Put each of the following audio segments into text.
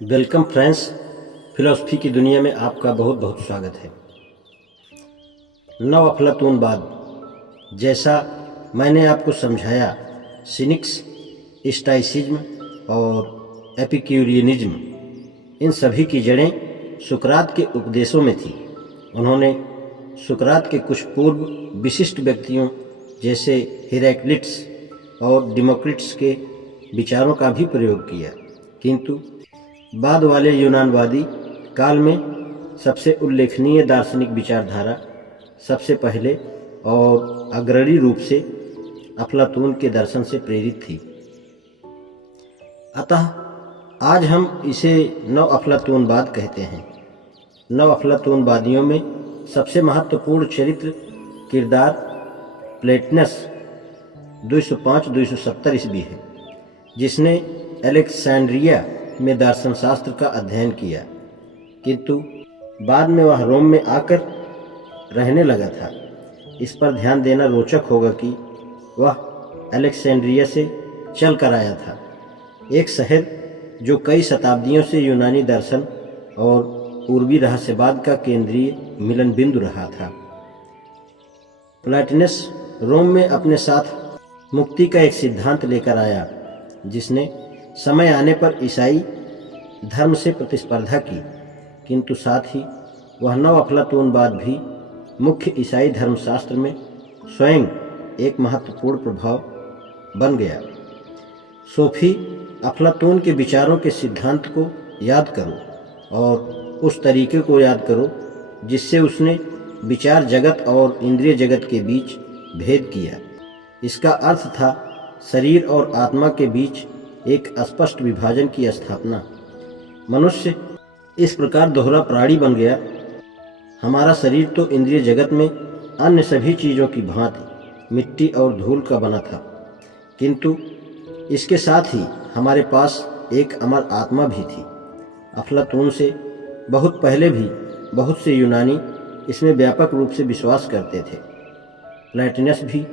Welcome friends, philosophy की दुनिया में आपका बहुत बहुत स्वागत है। नव अफलातूनवाद, जैसा मैंने आपको समझाया, सिनिक्स, स्टाइसिज्म और एपिक्यूरियनिज्म, इन सभी की जड़ें सुकरात के उपदेशों में थी। उन्होंने सुकरात के कुछ पूर्व विशिष्ट व्यक्तियों जैसे हेराक्लिटस और डेमोक्रिटस के विचारों का भी प्रयोग किया, किंतु बाद वाले यूनानवादी काल में सबसे उल्लेखनीय दार्शनिक विचारधारा सबसे पहले और अग्रणी रूप से अफलातून के दर्शन से प्रेरित थी। अतः आज हम इसे नव अफलातूनवाद कहते हैं। नव अफलातूनवादियों में सबसे महत्वपूर्ण चरित्र किरदार प्लेटनस 205-270 ईस्वी है, जिसने अलेक्जेंड्रिया में दर्शन शास्त्र का अध्ययन किया, किंतु बाद में वह रोम में आकर रहने लगा था। इस पर ध्यान देना रोचक होगा कि वह अलेक्जेंड्रिया से चल कर आया था, एक शहर जो कई शताब्दियों से यूनानी दर्शन और पूर्वी रहस्यवाद का केंद्रीय मिलन बिंदु रहा था। प्लॉटिनस रोम में अपने साथ मुक्ति का एक सिद्धांत लेकर आया, जिसने समय आने पर ईसाई धर्म से प्रतिस्पर्धा की, किंतु साथ ही वह नव अफलातूनवाद भी मुख्य ईसाई धर्मशास्त्र में स्वयं एक महत्वपूर्ण प्रभाव बन गया। सोफी अफलातून के विचारों के सिद्धांत को याद करो और उस तरीके को याद करो जिससे उसने विचार जगत और इंद्रिय जगत के बीच भेद किया। इसका अर्थ था शरीर और आत्मा के बीच एक स्पष्ट विभाजन की स्थापना। मनुष्य इस प्रकार दोहरा प्राणी बन गया। हमारा शरीर तो इंद्रिय जगत में अन्य सभी चीज़ों की भांति मिट्टी और धूल का बना था, किंतु इसके साथ ही हमारे पास एक अमर आत्मा भी थी। अफलातून से बहुत पहले भी बहुत से यूनानी इसमें व्यापक रूप से विश्वास करते थे। प्लॉटिनस भी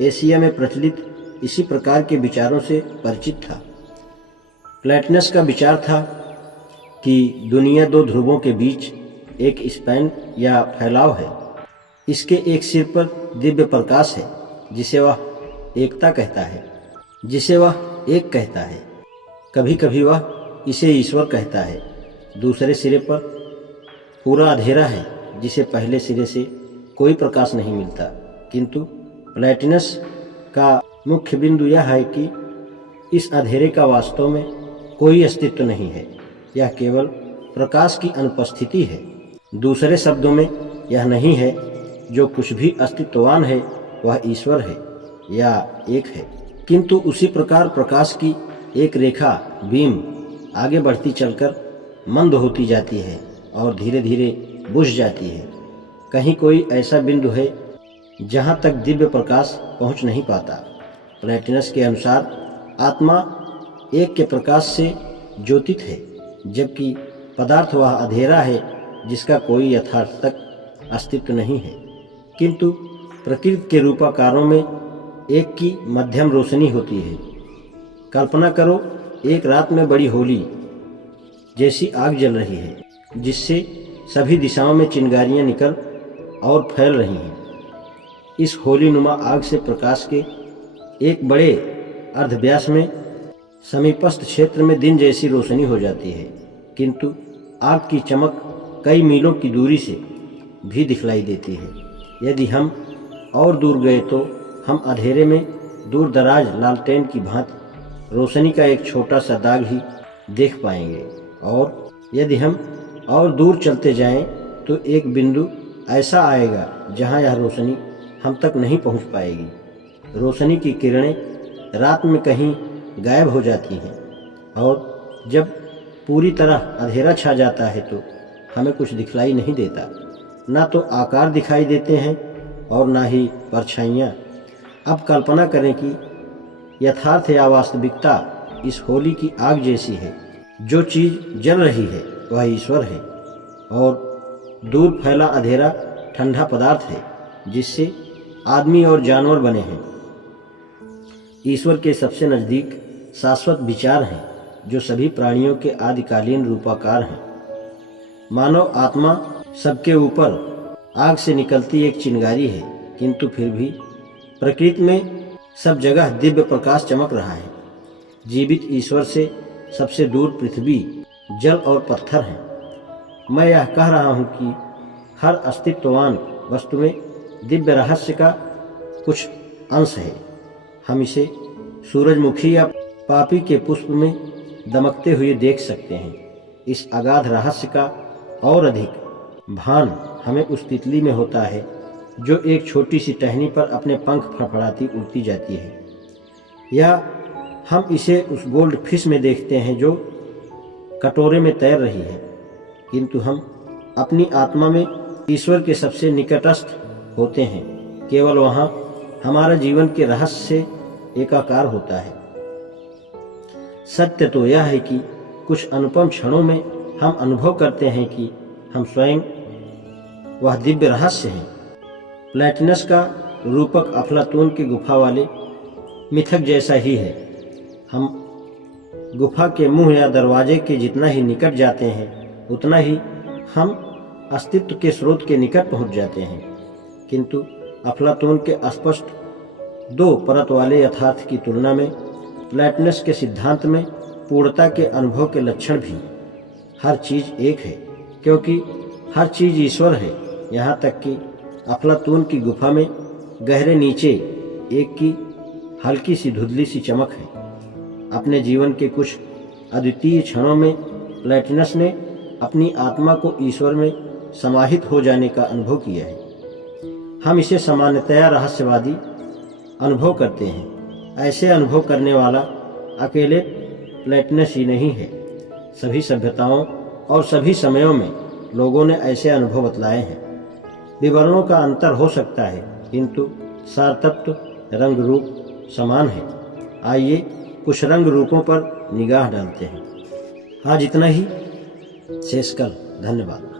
एशिया में प्रचलित इसी प्रकार के विचारों से परिचित था। प्लॉटिनस का विचार था कि दुनिया दो ध्रुवों के बीच एक स्पैन या फैलाव है। इसके एक सिर पर दिव्य प्रकाश है जिसे वह एकता कहता है, जिसे वह एक कहता है। कभी कभी वह इसे ईश्वर कहता है। दूसरे सिरे पर पूरा अंधेरा है जिसे पहले सिरे से कोई प्रकाश नहीं मिलता, किंतु प्लॉटिनस का मुख्य बिंदु यह है कि इस अंधेरे का वास्तव में कोई अस्तित्व नहीं है, यह केवल प्रकाश की अनुपस्थिति है। दूसरे शब्दों में यह नहीं है जो कुछ भी अस्तित्ववान है वह ईश्वर है या एक है, किंतु उसी प्रकार प्रकाश की एक रेखा बीम आगे बढ़ती चलकर मंद होती जाती है और धीरे धीरे बुझ जाती है। कहीं कोई ऐसा बिंदु है जहाँ तक दिव्य प्रकाश पहुँच नहीं पाता। प्लॉटिनस के अनुसार आत्मा एक के प्रकाश से ज्योतित है, जबकि पदार्थ वह अंधेरा है जिसका कोई यथार्थ तक अस्तित्व नहीं है, किंतु प्रकृति के रूपाकारों में एक की मध्यम रोशनी होती है। कल्पना करो, एक रात में बड़ी होली जैसी आग जल रही है जिससे सभी दिशाओं में चिंगारियां निकल और फैल रही हैं। इस होली नुमा आग से प्रकाश के एक बड़े अर्धव्यास में समीपस्थ क्षेत्र में दिन जैसी रोशनी हो जाती है, किंतु आग की चमक कई मीलों की दूरी से भी दिखलाई देती है। यदि हम और दूर गए तो हम अंधेरे में दूर दराज लालटेन की भांति रोशनी का एक छोटा सा दाग ही देख पाएंगे, और यदि हम और दूर चलते जाएं तो एक बिंदु ऐसा आएगा जहां यह रोशनी हम तक नहीं पहुंच पाएगी। रोशनी की किरणें रात में कहीं गायब हो जाती हैं, और जब पूरी तरह अंधेरा छा जाता है तो हमें कुछ दिखलाई नहीं देता। ना तो आकार दिखाई देते हैं और ना ही परछाइयाँ। अब कल्पना करें कि यथार्थ या वास्तविकता इस होली की आग जैसी है। जो चीज़ जल रही है वह ईश्वर है, और दूर फैला अंधेरा ठंडा पदार्थ है जिससे आदमी और जानवर बने हैं। ईश्वर के सबसे नज़दीक शाश्वत विचार हैं जो सभी प्राणियों के आदिकालीन रूपाकार हैं। मानव आत्मा सबके ऊपर आग से निकलती एक चिंगारी है, किंतु फिर भी प्रकृति में सब जगह दिव्य प्रकाश चमक रहा है। जीवित ईश्वर से सबसे दूर पृथ्वी, जल और पत्थर हैं। मैं यह कह रहा हूँ कि हर अस्तित्ववान वस्तु में दिव्य रहस्य का कुछ अंश है। हम इसे सूरजमुखी या पापी के पुष्प में दमकते हुए देख सकते हैं। इस अगाध रहस्य का और अधिक भान हमें उस तितली में होता है जो एक छोटी सी टहनी पर अपने पंख फड़फड़ाती उड़ती जाती है, या हम इसे उस गोल्ड फिश में देखते हैं जो कटोरे में तैर रही है। किंतु हम अपनी आत्मा में ईश्वर के सबसे निकटस्थ होते हैं। केवल वहाँ हमारा जीवन के रहस्य से एकाकार होता है। सत्य तो यह है कि कुछ अनुपम क्षणों में हम अनुभव करते हैं कि हम स्वयं वह दिव्य रहस्य हैं। प्लैटिनस का रूपक अफलातून की गुफा वाले मिथक जैसा ही है। हम गुफा के मुंह या दरवाजे के जितना ही निकट जाते हैं, उतना ही हम अस्तित्व के स्रोत के निकट पहुंच जाते हैं। किंतु अफलातून के स्पष्ट दो परत वाले यथार्थ की तुलना में प्लैटिनस के सिद्धांत में पूर्णता के अनुभव के लक्षण भी। हर चीज़ एक है, क्योंकि हर चीज़ ईश्वर है। यहाँ तक कि अफलातून की गुफा में गहरे नीचे एक की हल्की सी धुंधली सी चमक है। अपने जीवन के कुछ अद्वितीय क्षणों में प्लैटिनस ने अपनी आत्मा को ईश्वर में समाहित हो जाने का अनुभव किया है। हम इसे सामान्यतया रहस्यवादी अनुभव करते हैं। ऐसे अनुभव करने वाला अकेले प्लैटिनस ही नहीं है। सभी सभ्यताओं और सभी समयों में लोगों ने ऐसे अनुभव बतलाए हैं। विवरणों का अंतर हो सकता है, किंतु सार तत्व, रंग रूप समान है। आइए कुछ रंग रूपों पर निगाह डालते हैं। आज इतना ही, शेष कल। धन्यवाद।